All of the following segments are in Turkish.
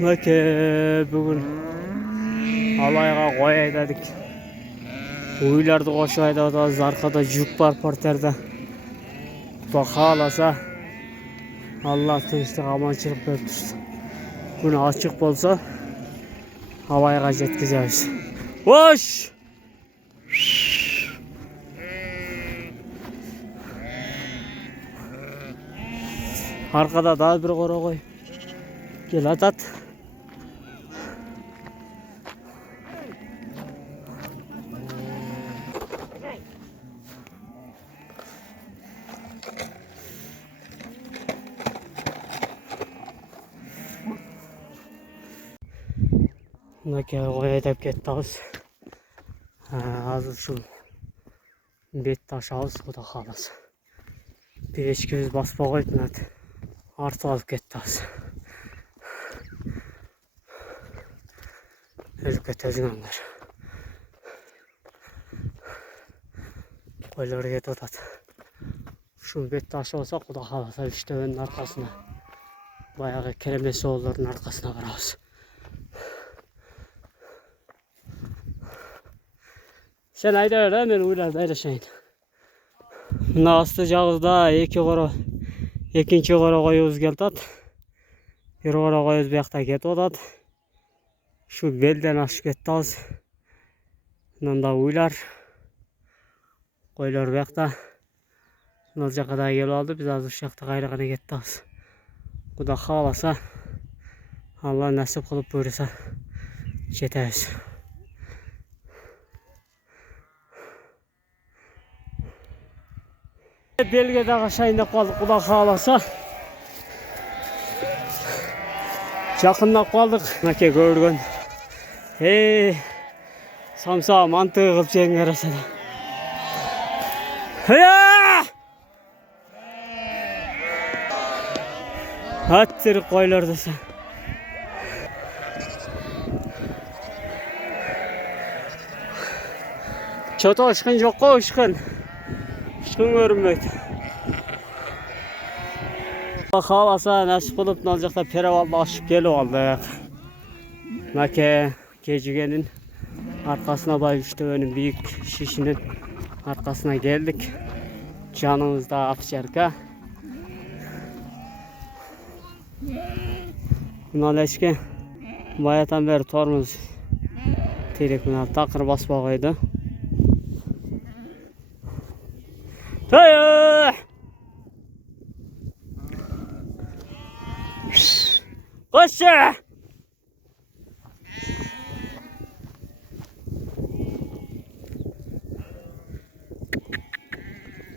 Nake bugün alayga qo'y aydadik. Uylarni qo'shib aytamiz, arkada yuk bor porterda. Xudo xolasa Allah tinchlik, amonchilik berib tursin. Kun ochiq bo'lsa havayga yetkazamiz. Vosh! Arkada daha bir qora qo'y. Gel atat. Nake qo'y aytib ketdimiz. Hozir shu bet tashamiz, xudo xolasa. 500 basib qo'yibman. Artı alıp ketdimiz. Özgü tezgahlar. Qo'ylar yetib o'tadi. Shu bet taşı olsa, xudo xolasa ishtavanın arkasına, bayağı keremesi oğulların arkasına varamiz. Sen ayda men uylarda aylashayin. Mına astı jağızda ikkinchi qora qo'yimiz keldi. Bir qora qo'yimiz bu yoqda ketib o'tadi. Shu beldan oshib ketdimiz. Bundan uylar, qo'ylar bu yoqda. Nolja qadar kelib oldi. Biz hozir shu yoqda qayrag'ana ketdimiz. Xudo xolasa Allah nasib qilib buyursa ketamiz. Belgede aşağıyında kaldık, xudo xolasa. Yaqinlab qoldik. Nake ko'rgan. Samsa mantığı qilib jengar asada. Hattir qo'ylar desa. Çota ışkın yo'q-ku, ışkın. Işkın görünmeydi. Xudo xolasa nasib qilib noljakda Peravalda aşıp kelib oldik. Nake Kejigenin arkasına Bayüştepe'nin büyük şişinin arkasına geldik. Canımızda Afşarka. Bunaleşke bayatan beri tormuz telefona takır basbağıydı. Hayır! Koş!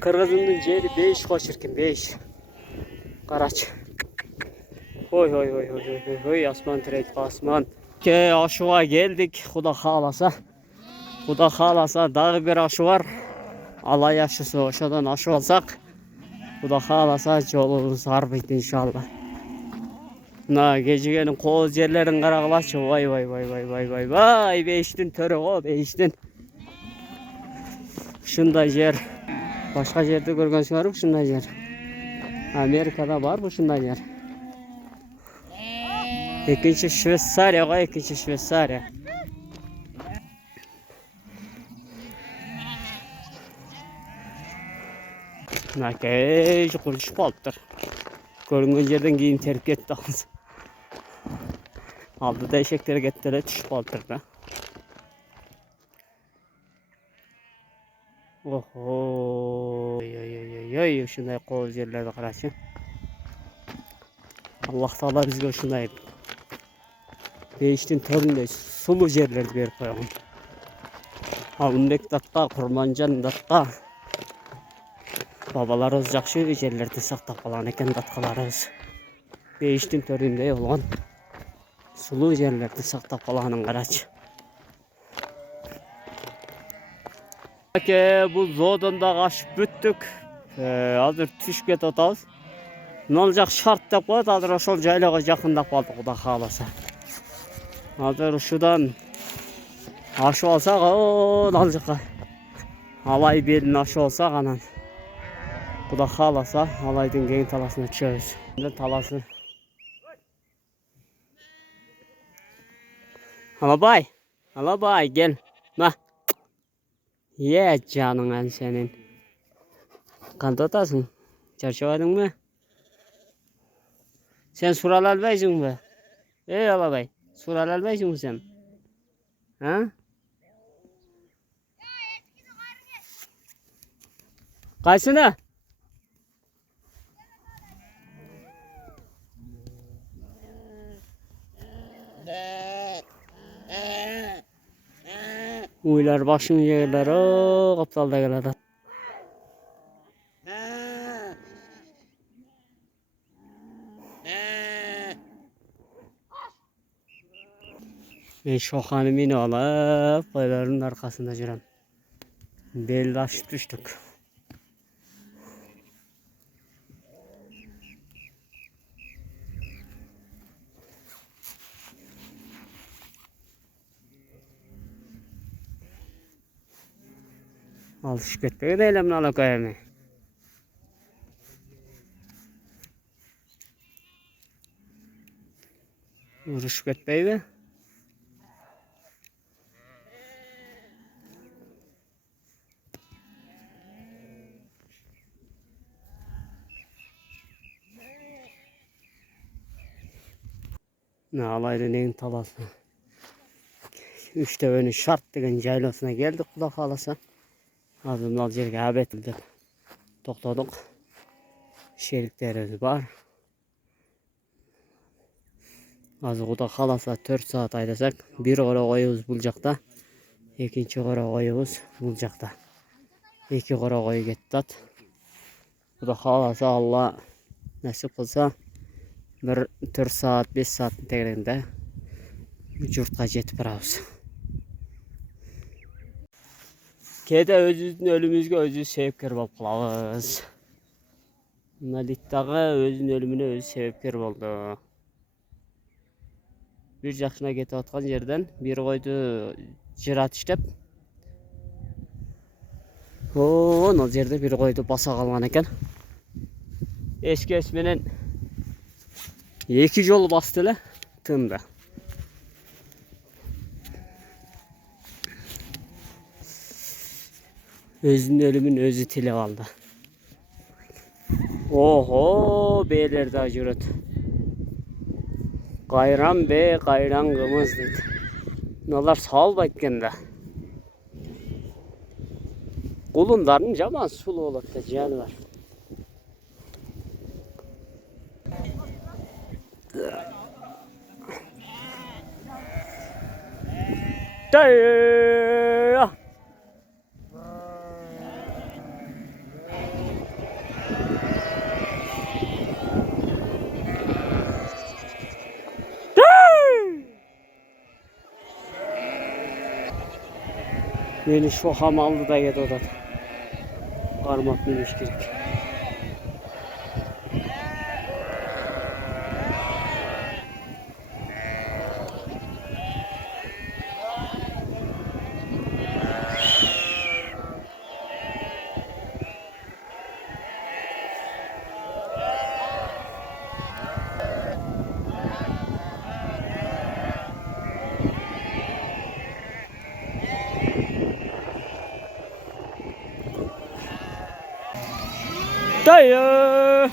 Kırgızımdın jeri 5 koşurken 5. Karaç. Oy asman tirek asman. Ke aşuğa geldik. Xudo xolasa. Xudo xolasa dağı bir aşı var. Alay aşısı oşadan aşı olsak. Xudo xolasa yolumuz arbıydı inşallah. Kejigenin qo'z yerlerin qarag'lachi. Vay. Beştin törü o, beştin. Şunday yer. Başka yerde görgensizlerim şunday yer. Amerika'da var bu şunday yer. İkinci Şveysarya, ikinci Şveysarya. Nake kuruşup aldılar. Görüngen yerden giyim terk etti. Aldı da eşekleri gettiler, düşüp aldılar. Oho. Şunday qo'z yerlerde qarachi. Allah Taala bizga shunday beştin töründe sulu yerlerdi berip qo'ygan. Undek datqa, Qurmanjan datqa. Babalarımız yaxshi yerlerde saqlab qolgan ekan datqalarimiz. Beştin töründe bo'lgan sulu yerlerde saqlab qolganin qarachi. Bu zodonda qaşıp büttük. Hazır tushib ketamiz. Nolacak şart deb qo'yadi, hozir o'shal joylarga yaqinlab qoldik, xudo xolasa. Hozir şudan aşıp olsak, noljakqa alay belini aşıp olsak anan. Xudo xolasa xohlasa, Alay Alay dengeyin talasına düşeriz. Şimdi talası Alabay. Alabay gel. Nah. Ye canın senin. Kanta atasın. Çarşavadın mı? Sen sural albaysın mı? Ey alabay. Sural albaysın mı sen? Ha? Kaysına? Uylar başını yerler. O kaptalda gelir. Ben şokanımı alıp koyların arkasında duram. Belli açıp düştük. Alış kötüye de elemle alakayamı. Vuruş kötüye de. Ne alaydı neyin talası. Üçte önü şart degen caylosuna geldik kulak alasa. Azımdan yerge habetildi. Tokladık. Şeriklerimiz var. Azı kuda kalasa 4 saat aydasak bir kora koyumuz bulacakta. İkinci kora koyumuz bulacakta. 2 kora koyu gitti. Bu da kalasa Allah nasip kılsa bir 4 saat 5 saat tegrinde yurtqa jetip barabız. Kede özünün ölümüzge özü sebepkar bolup kalabız. Nalitdağı özünün ölümüne özü sebepkar boldu. Bir jakşına ketip atkan yerden bir koydu jirat işlep. O yerde bir koydu basa kalgan eken. Eski esmenen 2 jol bastılar tındı. Özünün ölümün özü tili kaldı. Oho beyler de jurat. Kayran be kayran kımız dedi. Nolar sal bakkanda. Kulunların jaman sulu olup da canlar. Dayı. Beni şokam aldı da yedi odan. Parmak minmiş gerek. Dayı.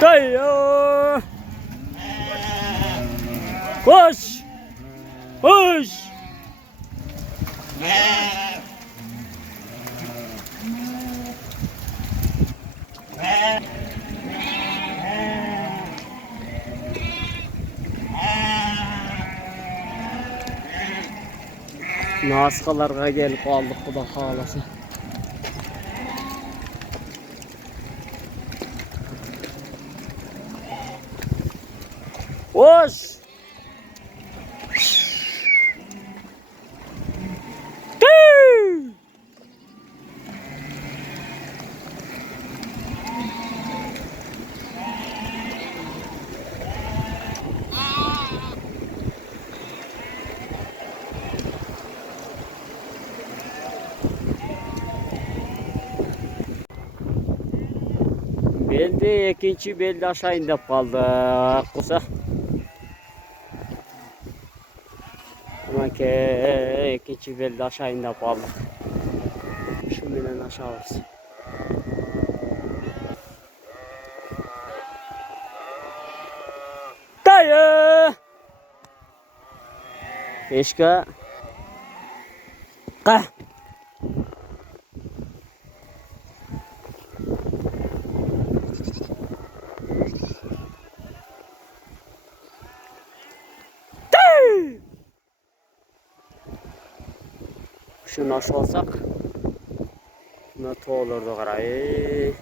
Dayı. Koş. Koş. Naskalarga gelip aldık bu da halası. Hoş. Beldi ikinci beldi aşağı indip kaldı. Kusa. Manke ikinci beldi aşağı indip kaldı. Şimdiden aşağı olsun. Dayı. Eşka. Kah. Şunu aşağı olsak. Ne olurdu qarayı.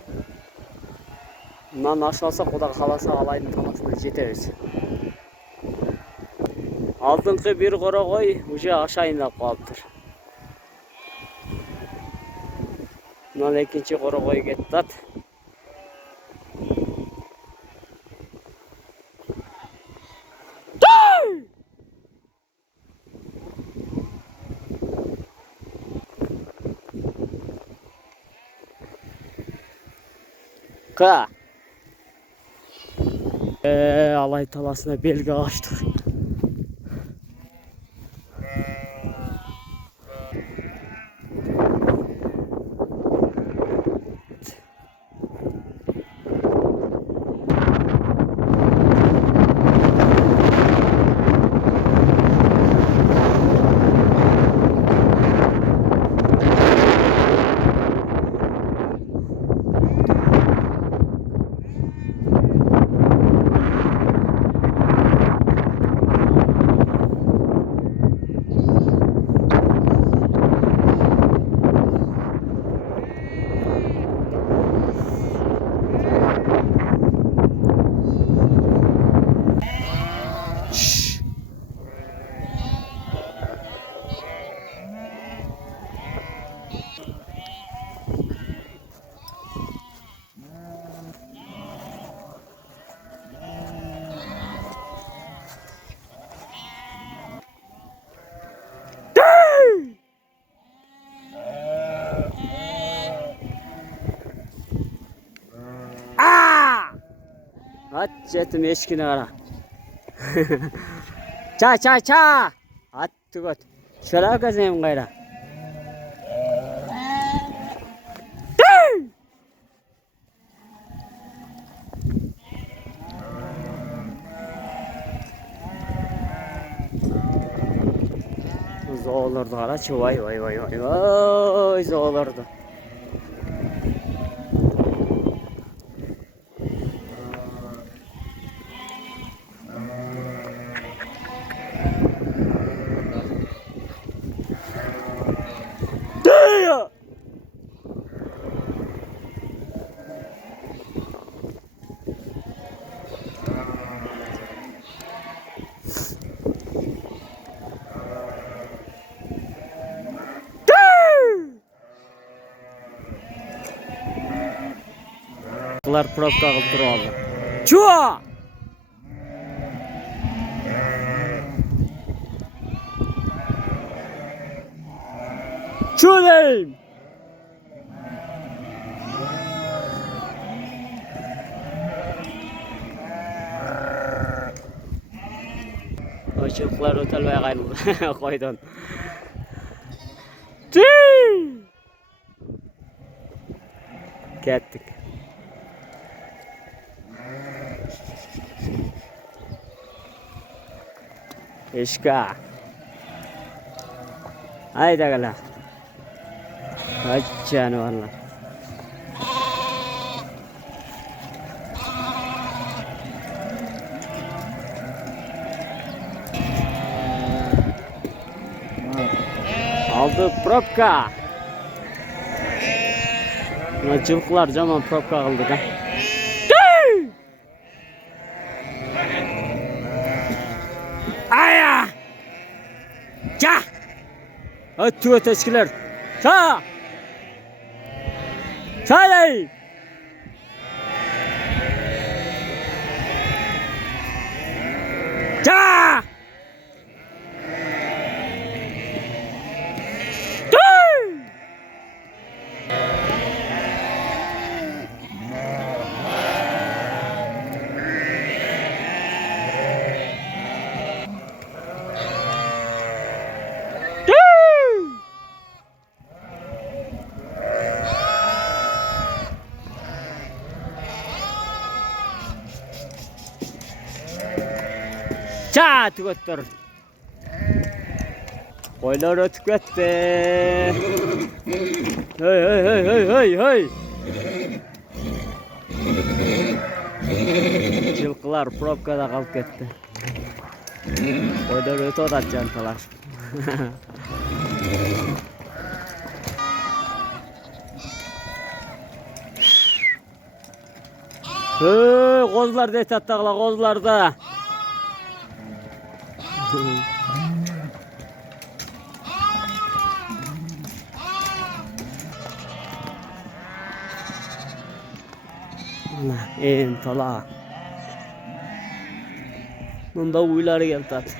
Bundan aşağı olsak o da kalasa alayın tamasına jeteriz. Aldınqı bir qora qoy uje aşağı indip qalıptır. Bundan ikinci qora qoy getdi. Ka. Alay talasına belge açtık. At jetim eşkine ara. Ça. At tugot. Şöyle kazayım gayra. Zoğulurdu araç. Vay. Zoğulurdu. Bunlar probka alıp duralım. Çuğa! Çuğdayım! Işıklar ötelmeye kaynadı. Koydun. Kettik. Eşka. Haydi gala. Hadi canavarlar. Aldı probka. Cılklar zaman probka aldı da. Aya! Ça! Atıyor teşkiler. Ça! Çay! Ça! Ça tükettir. Koylar ötüp gitti. Hey hey hey hey hey hey. Жылкылар пробкада калып кетти. Koylar ötüp атат жанталар. Qozlar da aytadlar, qozlarda. Mana entala. Bunda uylar keladi.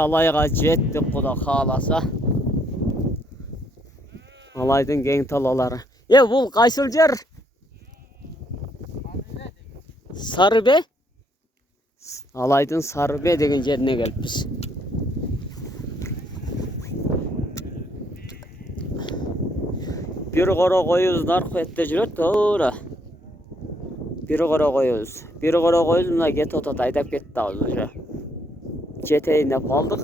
Alayga jettik Xudo xolasa. Alaydın keng talalары. Bul qaysil jer? Sarıbe? Alaydın Sarıbe деген жерine gelipmiz. Bir qora qoyuz narx ette жүрөт, to'ra. Bir qora qoyuz. Bir qora qoyuz mına get otat aydap ketdi o'sha. Жетейине қалдық.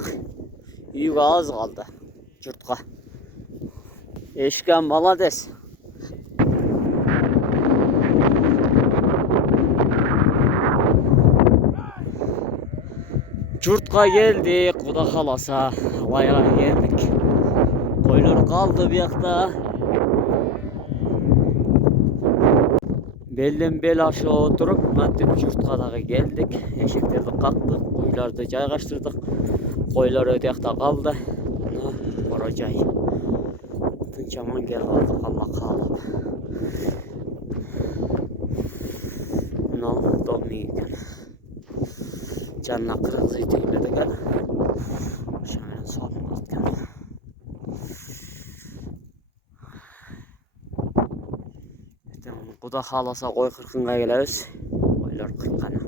Үйге аз қалды. Жұртқа. Ешкен молодец. Жұртқа келдік. Құда қаласа. Алайға келдік. Қойлар қалды бұяқта. Belden bel aşağı oturup mantep jurtqadaga geldik. Eşeklerdi qaqtık, uylardı jaygaştırdık. Qoylar ödeyaqta qaldı. Qora jay. Tınçaman gel qaldık Allah qalıb. No, domigan. Canna qırğız eteklerdi gel. Şamelen salınatken. Xudo xolasa qo'y qirqinga kelamiz. Qo'ylar qirqqani.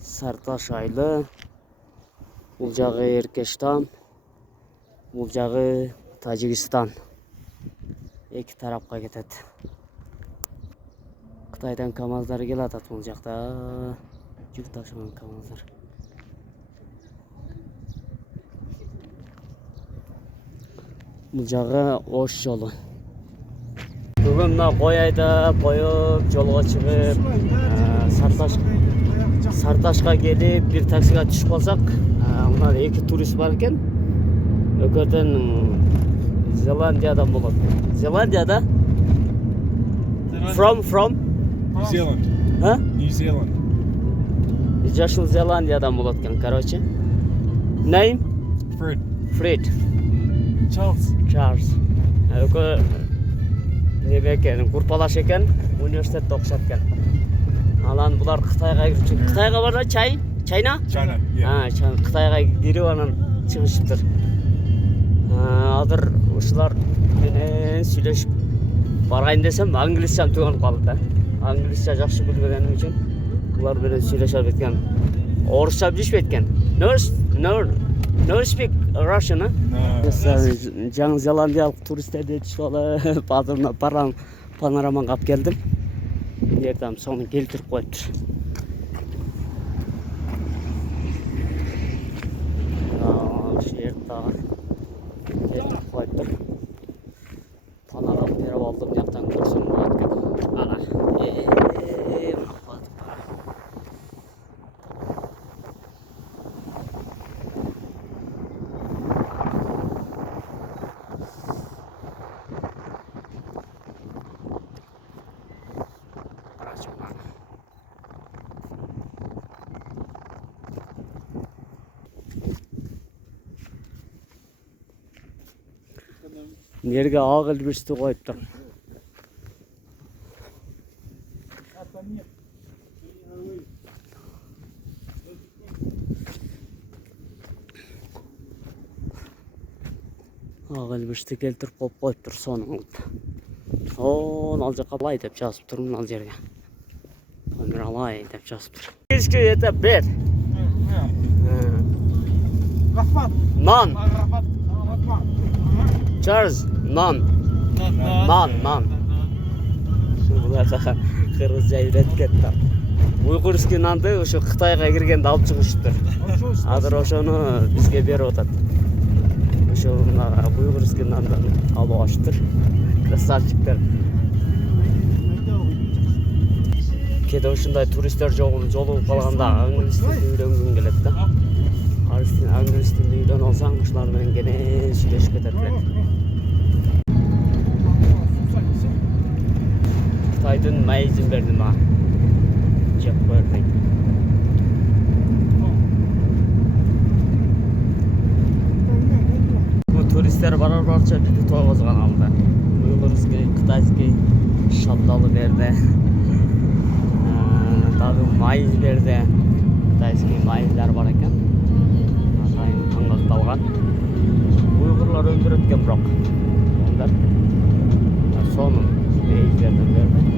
Sartaş aylı, bu jağı Erkeştan, bu jağı Tacikistan. İki tarafqa ketedi. Қытайдан камаздар келатат бұл жақта. Жүк ташыған камаздар. Бұл жағы Ош жолы. Бүгін мына қой айдап, қойып, жолға шығып, Сарташқа келіп, bir таксиға түшіп қалсақ, мына екі турист бар екен. Өкерден Зеландиядан болады. Зеландияда? From? New Zealand. Ha? New Zealand. Yaşıl Zelandiya'dan болады екен, короче. Name? Fred. Charles. Өкі неме екен, құрпалаш екен, университетте оқышат екен. Алан бұлар Қытайға кіріп, Қытайға бар да China? China, yeah. Қытайға беріп анан шығышыптыр. Адыр ушылар менен сүйлөшүп барайын десем, англисчам түгөнүп калды да. Англисча жакшы билбегеним үчүн Bular bilen söyleşip etken. Orusça bilişip etken. No speak Russian, ha? No. Жаңы Зеландиялық туристерді етішіп алып, базарына панораманы қап келдім. Ертем соны келтіріп қойыптыр. Жерді дағы келтіріп қойыптыр. Панорамы беріп алдым, яқтан көрсем болады екен. Ана. Мына қойдық дағы. Nerge ağıl birisi koyuptur. Ağıl birisi keltirip koyuptur sonu alıp. Al жаққа былай деп жазып тұрмын ал жерге. Камералай деп жазып тұр. Кешке етіп бер. Рахмат. Нан. Рахмат. Чарз. Нан. Нан. Бұларға қырғызша үйретіп кетті. Уйғурский нанды ошо Қытайға кіргенде алып шығыштыр. Азыр ошоны бізге беріп отады. Ошо уйғурский нандан алып алыштыр. Красавчиктер. Кеде ушундай туристтер жолугуп калганда англис тилин үйрөнгүң келет да. Англис тилин үйрөнүп алсаң ушулар менен кене сүйлөшүп кетет элек. Кытайдын майызын бердим а. Жеп коердик. Бу туристтер барарча бизди тойгозгон алды. Уйгурский, кытайский шабдалы берди. Дагы майыз берди. Кытайский майыздар бар экен. Атайын таңдакталган. Уйгурлар өндүрөт экен бирок. Ондар сонун майыздерден берди.